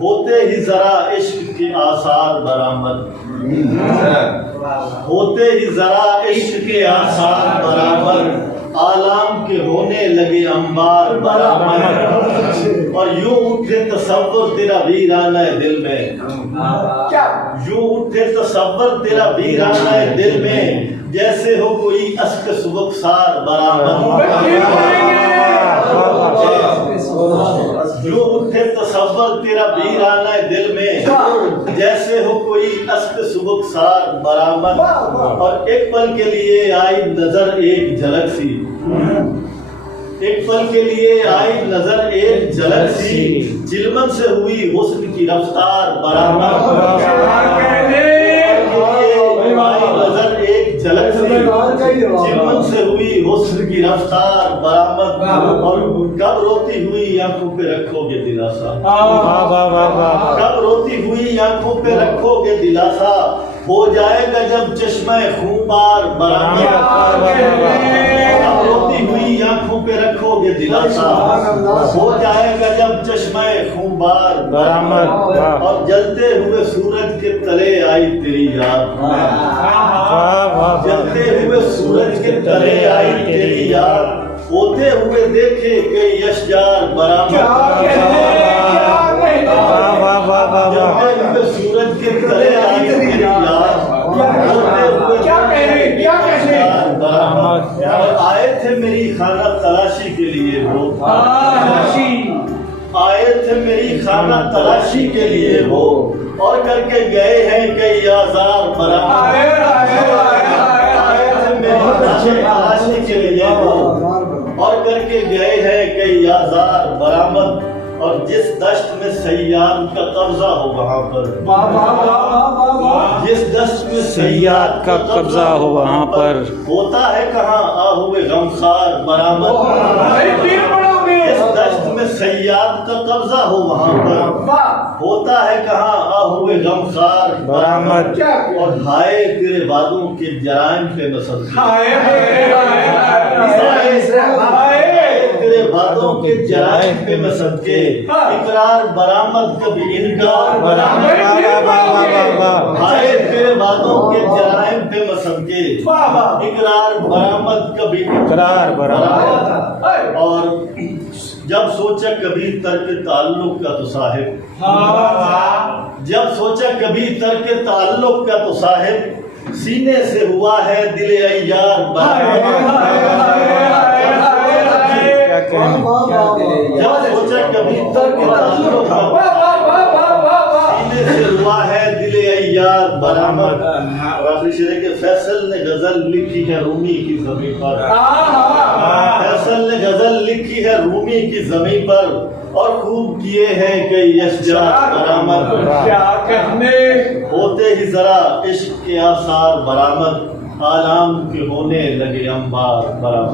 ہوتے ہی ذرا عشق کے آثار برآمد، ہوتے ہی ذرا عشق کے آثار برآمد، آلام کے ہونے لگے انبار برآمد، اور یوں اٹھے تصور تیرا ویرانہ دل میں، یوں اٹھے تصور تیرا ویرانہ دل میں، جیسے ہو کوئی اشک سبکسار برآمد، یوں اٹھے تصور تیرا ویرانہ دل میں، جیسے ہو کوئی اشک سبکسار برآمد، اور ایک پل کے لیے آئی نظر ایک جھلک سی، ایک پل کے لیے آئی نظر ایک جھلک سی، چلمن سے ہوئی حسن کی رفتار برآمد، چلمن سے ہوئی حسن کی رفتار برآمد، اور کب روتی ہوئی آنکھوں پہ رکھو گے دلاسا، کب روتی ہوئی آنکھوں پہ رکھو گے دلاسا، ہو جائے گا جب چشمہ خونبار برآمد، کب روتی ہوئی آنکھوں پہ رکھو گے دلاسا، ہو جائے گا جب چشمہ خونبار برآمد، اور جلتے ہوئے سورج کے تلے آئی تیری یاد، جلتے ہوئے سورج کے تلے آئی تیری یاد، ہوتے ہوئے دیکھے کئی اشجار برآمد، جلتے ہوئے سورج کے تلے آئی تیری یاد، ہوتے ہوئے اشجار برآمد، آئے تھے میری خانہ تلاشی کے لیے وہ، آئے تھے میری خانہ تلاشی کے لیے وہ، اور کر کے گئے ہیں کئی آزار برآمد، تلاشی کے لیے وہ، اور کر کے گئے ہیں کئی آزار برآمد، اور جس دشت میں صیاد کا قبضہ ہو وہاں پر، جس دشت میں صیاد کا قبضہ ہو وہاں پر، ہوتا ہے کہاں آہوئے غمخوار برآمد، جس دشت میں صیاد کا قبضہ ہو وہاں پر، ہوتا ہے کہاں آہوئے غمخوار برآمد، اور ہائے تیرے وعدوں کے جرائم پہ مسلسل، تیرے وعدوں کے جرائم پہ مسد کے، اقرار برآمد کبھی انکار برآمد، ہائے تیرے وعدوں کے جرائم پہ مسد کے، اقرار برآمد کبھی انکار برآمد، اور جب سوچا کبھی ترک تعلق کا تو صاحب، جب سوچا کبھی ترک تعلق کا تو صاحب، سینے سے ہوا ہے دل عیار برآمد، جب سوچا کبھی ترک تعلق کا سینے سے ہوا ہے دل عیار برآمد، اور آخری شعر کہ فیصل نے غزل لکھی ہے رومی کی زمین پر، فیصل نے غزل لکھی ہے رومی کی زمین پر، اور خوب کیے ہیں کئی اشجار برآمد، ہوتے ہی ذرا عشق کے آثار برآمد، آلام کے ہونے لگے انبار برآمد۔